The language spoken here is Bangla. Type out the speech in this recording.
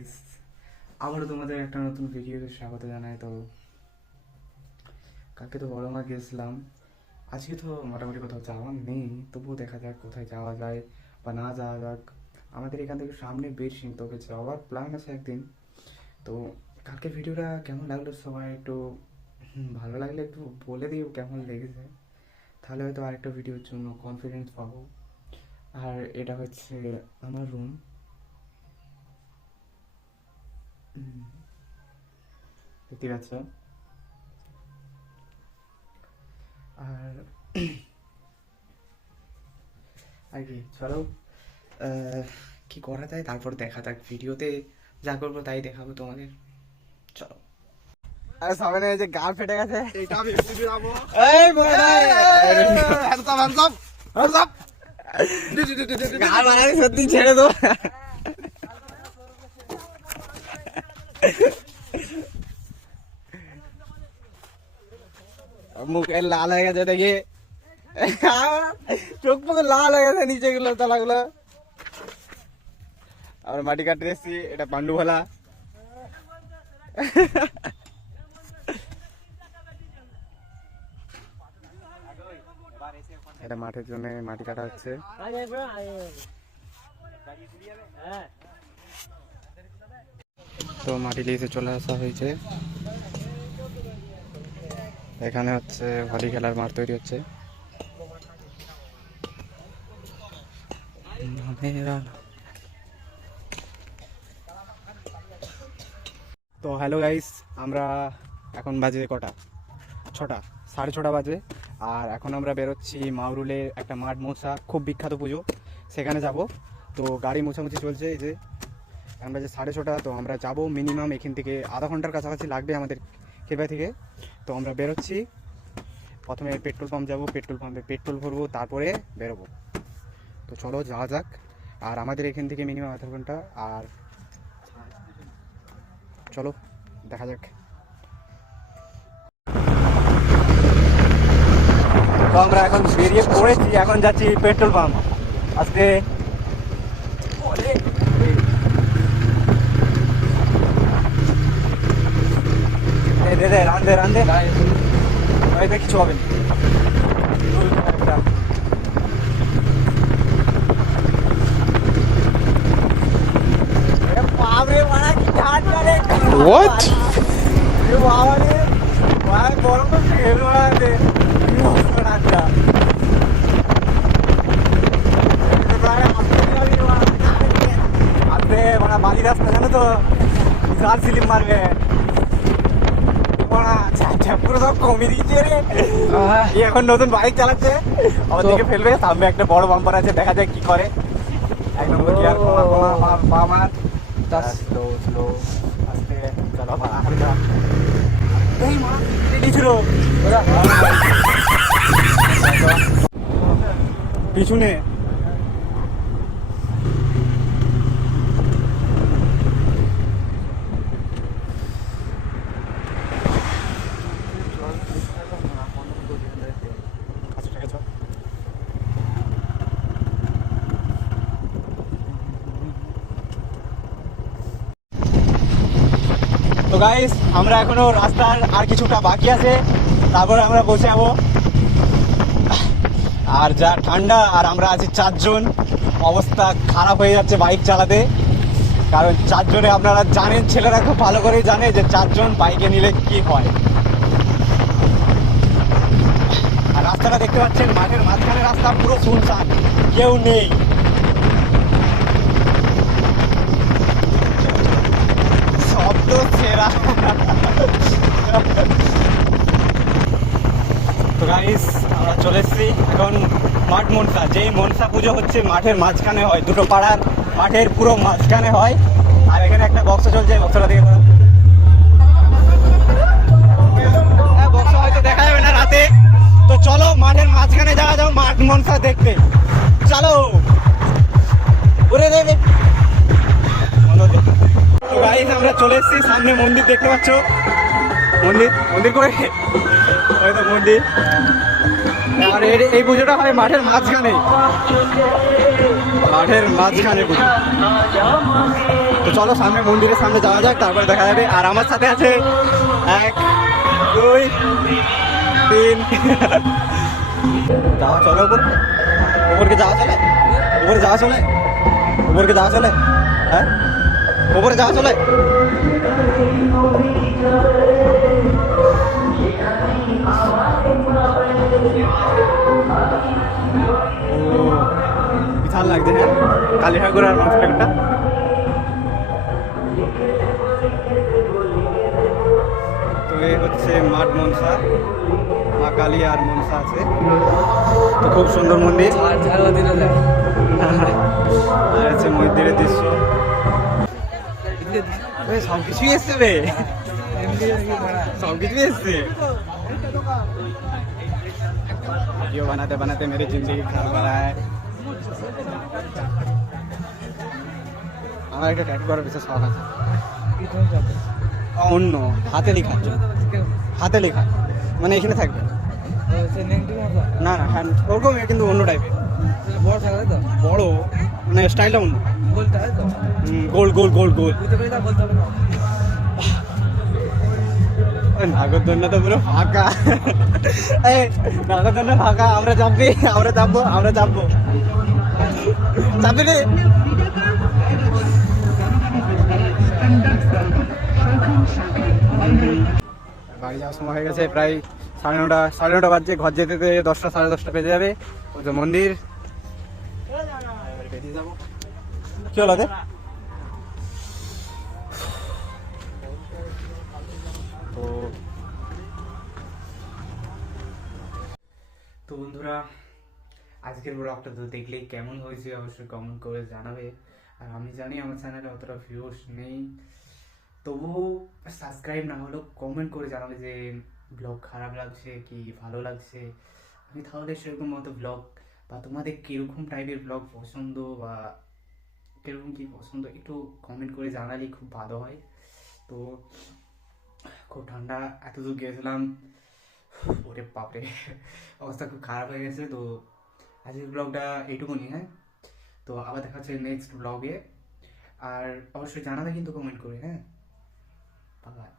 গাইস, আবারও তোমাদের একটা নতুন ভিডিওতে স্বাগত জানাই। তো কালকে তো বড় মা গেছিলাম, আজকে তো মোটামুটি কোথাও যাওয়ার নেই, তবুও দেখা যাক কোথায় যাওয়া যায় বা না যাওয়া যাক। আমাদের এখান থেকে সামনে বীরসিং, তোকে যাওয়ার প্ল্যান আছে একদিন। তো কালকের ভিডিওটা কেমন লাগলো সবাই একটু ভালো লাগলে একটু বলে দিও কেমন লেগেছে, তাহলে হয়তো আরেকটা ভিডিওর জন্য কনফিডেন্স পাবো। আর এটা হচ্ছে আমার রুম, দেখতে পাচ্ছ। আর আর কি, চলো কি করা যায় তারপর দেখা যাক, ভিডিওতে যা করবো তাই দেখাবো তোমাদের। চলো। আরে সামনে এই যে গাল ফেটে গেছে, এটা আমি বুঝি যাবো। এই বলে নাই hands up hands up hands up. গাল মারানি সত্যি ছেড়ে দো। মুখে লাল হয়ে গেছে দেখি, চোখ পুরো লাল হয়ে গেছে নিচে গুলো তলাগুলো। আমরা মাটি কাটতে এসছি, এটা পান্ডু ভোলা। এটা মাঠের জন্য মাটি কাটা হচ্ছে। তো মাটি লিয়ে চলে আসা হয়েছে, এখানে হচ্ছে ভলি খেলার মাঠ তৈরি হচ্ছে। তো হ্যালো গাইস, আমরা এখন বাজে কটা, 6টা, 6:30 বাজে। আর এখন আমরা বেরোচ্ছি মাউরুলের একটা মাঠ মোছা, খুব বিখ্যাত পুজো, সেখানে যাব। তো গাড়ি মোছামুছি চলছে, এই যে আমরা যে 6:30, তো আমরা যাব মিনিমাম এখান থেকে আধা ঘন্টার কাছাকাছি লাগবে আমাদের ক্ষীরপাই থেকে। তো আমরা বেরোচ্ছি, প্রথমে পেট্রোল পাম্প যাব, পেট্রোল পাম্পে পেট্রোল ভরবো, তারপরে বেরোবো। তো চলো যাওয়া যাক। আর আমাদের এখান থেকে মিনিমাম আধা ঘন্টা, আর চলো দেখা যাক। তো আমরা এখন বেরিয়ে পড়েছি, এখন যাচ্ছি পেট্রোল পাম্প। আজকে দে দে রান্ধে রান্ধে কিছু হবে না। What? বালি রাস্তা জানো তো, বিশাল সিলিম মারবে। পুরো সব কমিয়ে দিচ্ছে রে। এখন নতুন বাইক চালাচ্ছে, আমার দিকে ফেলবে, সামনে একটা বড় বাম্পার আছে, দেখা যাক কি করে। এক নম্বর গিয়ার, স্লো স্লো আস্তে চলো। পিছনে তো গাইস, আমরা এখনো রাস্তার আর কিছুটা বাকি আছে, তারপরে আমরা বসে যাবো। আর যা ঠান্ডা, আর আমরা আছি 4 জন, অবস্থা খারাপ হয়ে যাচ্ছে বাইক চালাতে। কারণ 4 জনে আপনারা জানেন, ছেলেরা খুব ভালো করেই জানে যে 4 জন বাইকে নিলে কি হয়। আর রাস্তাটা দেখতে পাচ্ছেন, মাঠের মাঝখানে রাস্তা, পুরো শুনশান, কেউ নেই। শব্দ সেরা। তো গাইস, আমরা চলে এসেছি এখন মাঠ মনসা। যেই মনসা পুজো হচ্ছে মাঠের মাঝখানে হয়, দুটো পাড়ার মাঠের পুরো মাঝখানে হয়। আর এখানে একটা বক্স চলছে, বক্সটা দেখে বক্স হয়তো দেখা যাবে না রাতে। তো চলো মাঠের মাঝখানে যাওয়া যাও মাঠ মনসা দেখতে, চলো। ওরে রে, তো গাইস আমরা চলে এসেছি, সামনে মন্দির দেখতে পাচ্ছ, মন্দির মন্দির করে হয়তো মন্দির। আর এই পুজোটা হয় মাঠের মাঝখানে, মাঠের মাঝখানে পুজো। তো চলো সামনে মন্দিরের সামনে যাওয়া যাক, তারপরে দেখা যাবে। আর আমার সাথে আছে 1 2 3 যাওয়া চলে উপরকে যাওয়া চলে, উপরে যাওয়া চলে, উপরকে যাওয়া চলে, হ্যাঁ উপরে যাওয়া চলে। বিশাল লাগছে, হ্যাঁ কালী ঠাকুর আর মাছ ঠাকুরটা। তো এই হচ্ছে মাঠ মনসা, মা কালী আর মনসা আছে। তো খুব সুন্দর মন্দির, আর হচ্ছে মন্দিরের দৃশ্য। সব কিছুই এসছে রে, সব কিছুই এসছে। वीडियो बनाते बनाते मेरी जिंदगी खराब हो रहा है। আমার একটা ট্যাটু করার বিশেষ শখ আছে। অন্য হাতে লেখা, হাতে লেখা মানে এখানে থাকবে না না হ্যান্ড ওরকম, কিন্তু অন্য টাইপের বড়, মানে স্টাইলটা অন্য। গোল গোল গোল গোল। নাগরদোলনা তো পুরো ফাঁকা, নাগরদোলনা ফাঁকা। আমরা চাপবি, আমরা চাপবো, আমরা চাপবো, চাপবি রে। বাড়ি যাওয়ার সময় হয়ে গেছে প্রায় 9:30 বাজছে। ঘর যেতে 10টা 10:30 বেজে যাবে। ওই যে মন্দির, বেরিয়ে যাবো। কি হলো তো তো বন্ধুরা, আজকের ব্লগটা তো দেখলেই কেমন হয়েছে অবশ্যই কমেন্ট করে জানাবে। আর আমি জানি আমার চ্যানেলে অতটা ভিউস নেই, তবুও সাবস্ক্রাইব না হলেও কমেন্ট করে জানাবে যে ব্লগ খারাপ লাগছে কি ভালো লাগছে। আমি তাহলে সেরকম মতো ব্লগ, বা তোমাদের কীরকম টাইপের ব্লগ পছন্দ বা কীরকম কী পছন্দ একটু কমেন্ট করে জানালে খুব ভালো হয়। তো খুব ঠান্ডা, এত দূর গিয়েছিলাম, ওরে বাপরে অবস্থা খুব খারাপ হয়ে গেছে। তো আজকের ব্লগটা এইটুকুনি, হ্যাঁ। তো আবার দেখা হচ্ছে নেক্সট ব্লগে। আর অবশ্যই জানাবে কিন্তু কমেন্ট করে, হ্যাঁ। বাই।